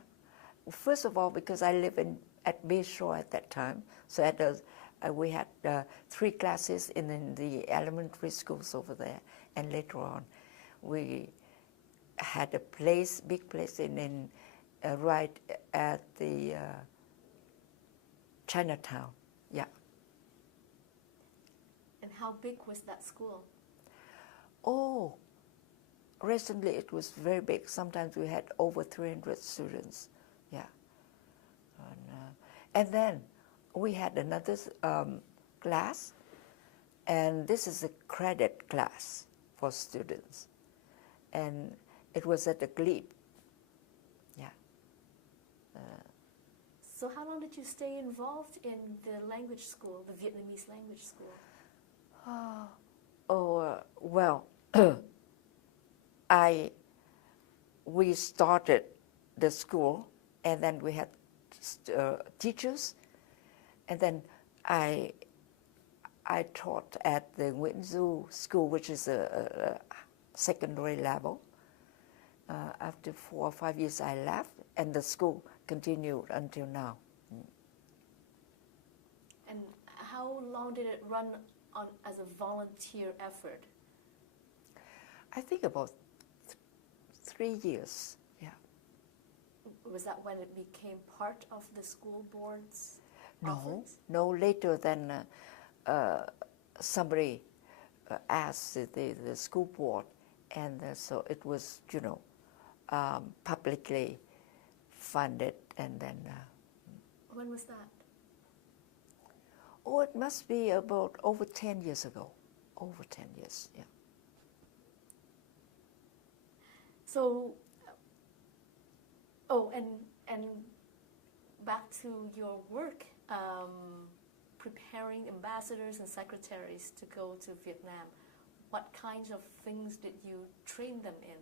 First of all, because I live at Bayshore at that time, so we had 3 classes in the elementary schools over there, and later on, we had a place, big place in right at the Chinatown, yeah. And how big was that school? Oh, recently it was very big. Sometimes we had over 300 students, yeah. And then we had another class, and this is a credit class for students. And it was at the Glebe, yeah. So how long did you stay involved in the language school, the Vietnamese language school? Well, we started the school, and then we had teachers, and then I taught at the Nguyễn Du School, which is a secondary level. After 4 or 5 years, I left, and the school continued until now. And how long did it run on as a volunteer effort? I think about 3 years, yeah. Was that when it became part of the school board's No, offerings? no, later than somebody asked the school board, and so it was, publicly funded, and then... When was that? Oh, it must be about over 10 years ago. Over 10 years, yeah. So, oh, and back to your work, preparing ambassadors and secretaries to go to Vietnam. What kinds of things did you train them in?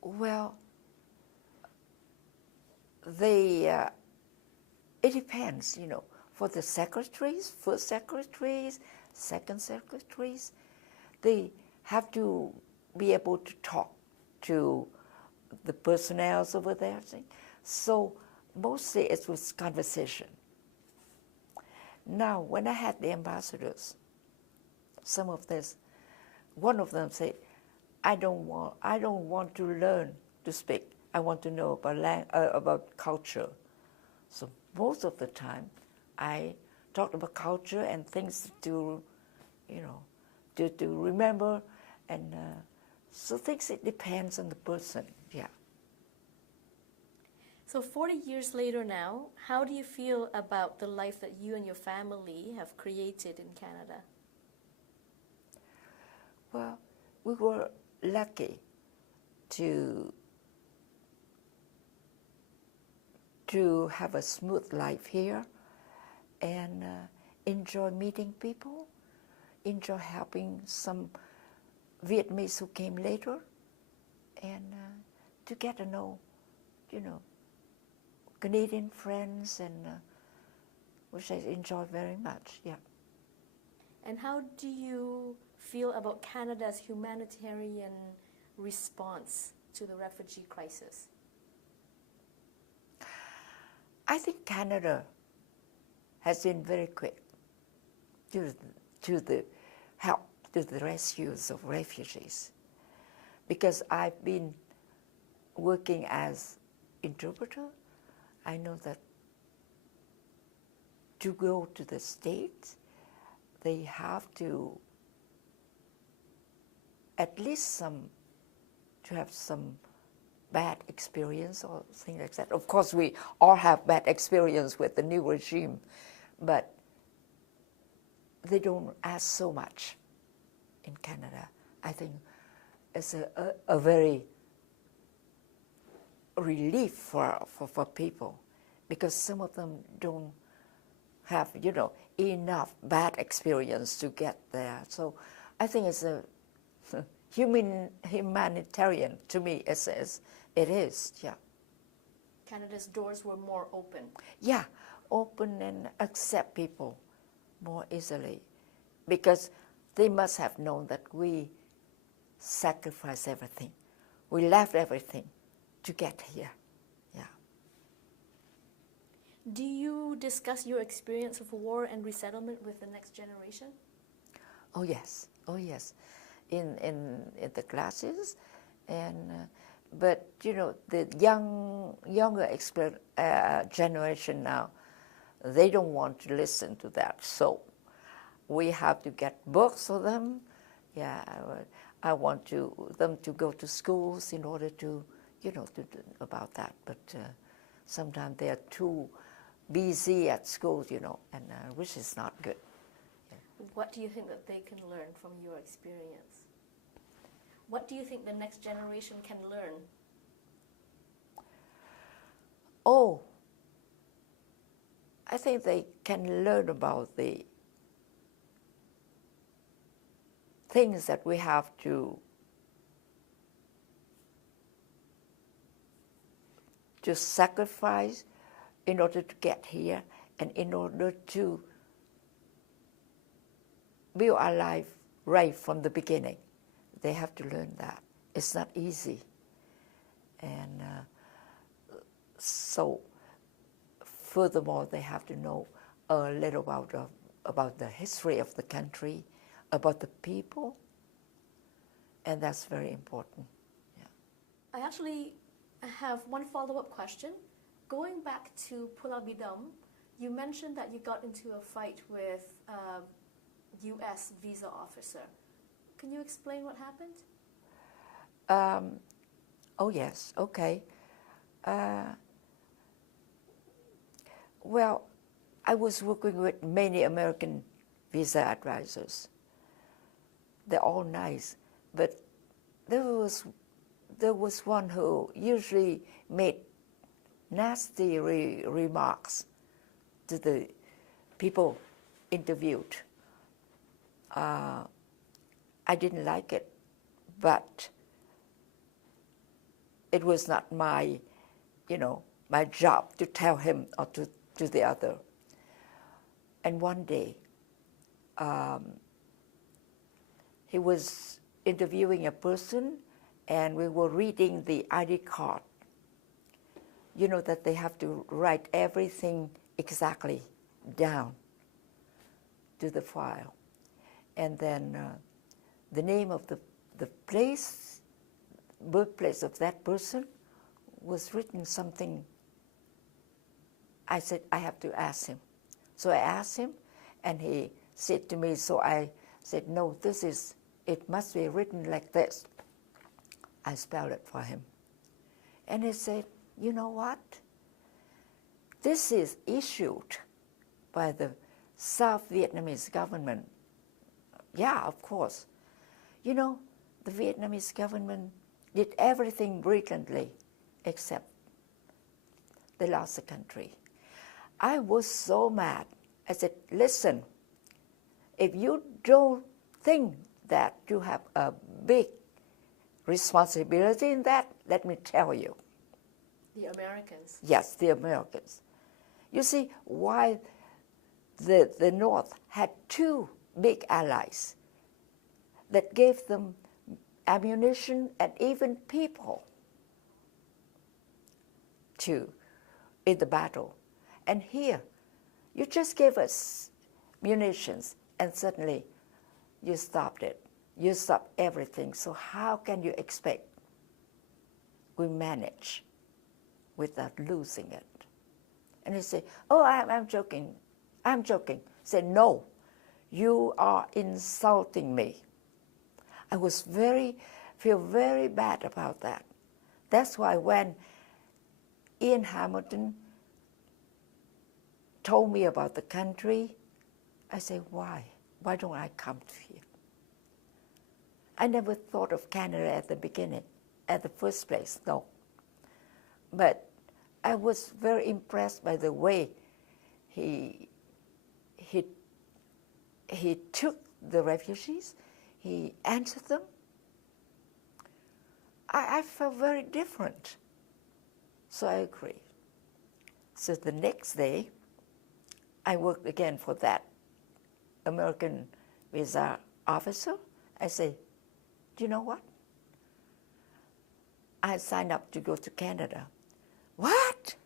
Well, it depends, you know. For the secretaries, first secretaries, second secretaries, they have to be able to talk to the personnel over there. So mostly it was conversation. Now, when I had the ambassadors, one of them said, I don't want to learn to speak. I want to know about culture. So most of the time, I talked about culture and things to, you know, to remember, and so things, it depends on the person. Yeah. So 40 years later now, how do you feel about the life that you and your family have created in Canada? Well, we were lucky to have a smooth life here and enjoy meeting people, enjoy helping some Vietnamese who came later, and to get to know, you know, Canadian friends, and which I enjoy very much. Yeah. And how do you feel about Canada's humanitarian response to the refugee crisis? I think Canada has been very quick to the help, to the rescues of refugees, because I've been working as interpreter. I know that to go to the States, they have to at least have some bad experience or things like that. Of course, we all have bad experience with the new regime, but they don't ask so much in Canada. I think it's a very relief for people, because some of them don't have, you know, enough bad experience to get there. So I think it's a humanitarian to me. It is, yeah. Canada's doors were more open. Yeah, open and accept people more easily, because they must have known that we sacrificed everything. We left everything to get here. Yeah. Do you discuss your experience of war and resettlement with the next generation? Oh yes, oh yes, in the classes, and but you know, the younger generation now, they don't want to listen to that. So we have to get books for them. Yeah, I want them to go to schools in order to, you know, about that. But sometimes they are too busy at school, you know, and which is not good. Yeah. What do you think that they can learn from your experience? What do you think the next generation can learn? Oh, I think they can learn about the things that we have to sacrifice in order to get here, and in order to build our life right from the beginning. They have to learn that. It's not easy. And so furthermore, they have to know a little about the history of the country, about the people, and that's very important. Yeah. I actually have one follow-up question. Going back to Pulau Bidam, you mentioned that you got into a fight with a U.S. visa officer. Can you explain what happened? Oh yes, okay. Well, I was working with many American visa advisors. They're all nice, but there was one who usually made nasty remarks to the people interviewed. I didn't like it, but it was not my, my job to tell him or to the other. And one day, he was interviewing a person, and we were reading the ID card. You know that they have to write everything exactly down to the file. And then the name of the place, birthplace of that person was written something. I said, I have to ask him. So I asked him, and he said to me, so I said, no, it must be written like this. I spelled it for him. And he said, you know what? This is issued by the South Vietnamese government. Yeah, of course. You know, the Vietnamese government did everything brilliantly except they lost the country. I was so mad. I said, listen, if you don't think that you have a big responsibility in that, let me tell you. The Americans? Yes, the Americans. You see, why the North had two big allies that gave them ammunition and even people in the battle. And here, you just gave us munitions, and suddenly you stopped it. You stopped everything. So how can you expect we manage without losing it? And he said, oh, I'm joking. I'm joking. I said, no, you are insulting me. I feel very bad about that. That's why when Ian Hamilton told me about the country, I said, why? Why don't I come to here? I never thought of Canada at the beginning, at the first place, no. But I was very impressed by the way he took the refugees, he answered them. I felt very different. So I agreed. So the next day, I worked again for that American visa officer. I said, do you know what? I signed up to go to Canada. What?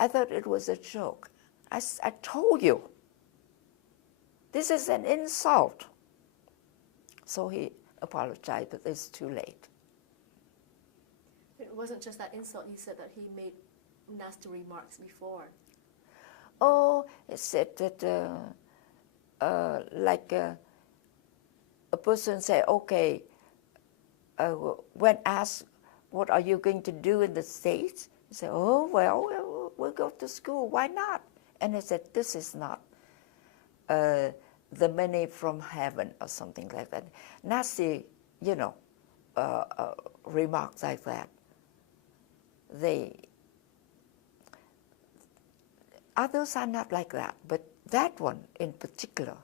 I thought it was a joke. I told you. This is an insult. So he apologized, but it's too late. It wasn't just that insult. You said that he made nasty remarks before. Oh, he said that a person said, okay, when asked, what are you going to do in the States? He said, oh, well, we'll go to school. Why not? And I said, this is not the money from heaven or something like that. Nasty, remarks like that. Others are not like that, but that one in particular.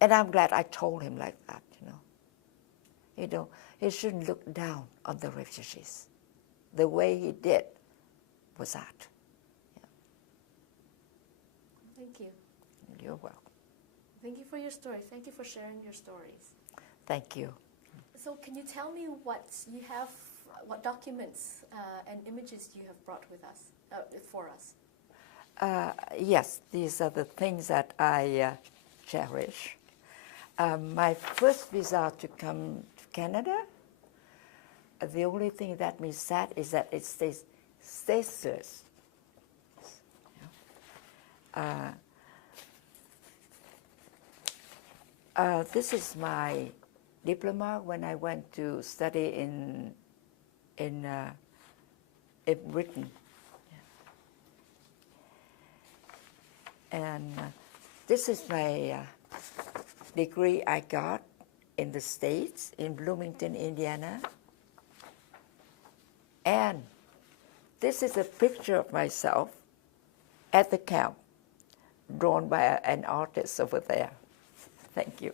And I'm glad I told him like that, he shouldn't look down on the refugees. The way he did was that. Yeah. Thank you. You're welcome. Thank you for your story. Thank you for sharing your stories. Thank you. So can you tell me what documents and images you have brought with us, for us? Yes, these are the things that I cherish. My first visa to come to Canada, the only thing that makes sad is that it stays status. This is my diploma when I went to study in Britain. And this is my degree I got in the States, in Bloomington, Indiana. And this is a picture of myself at the camp, drawn by an artist over there. Thank you.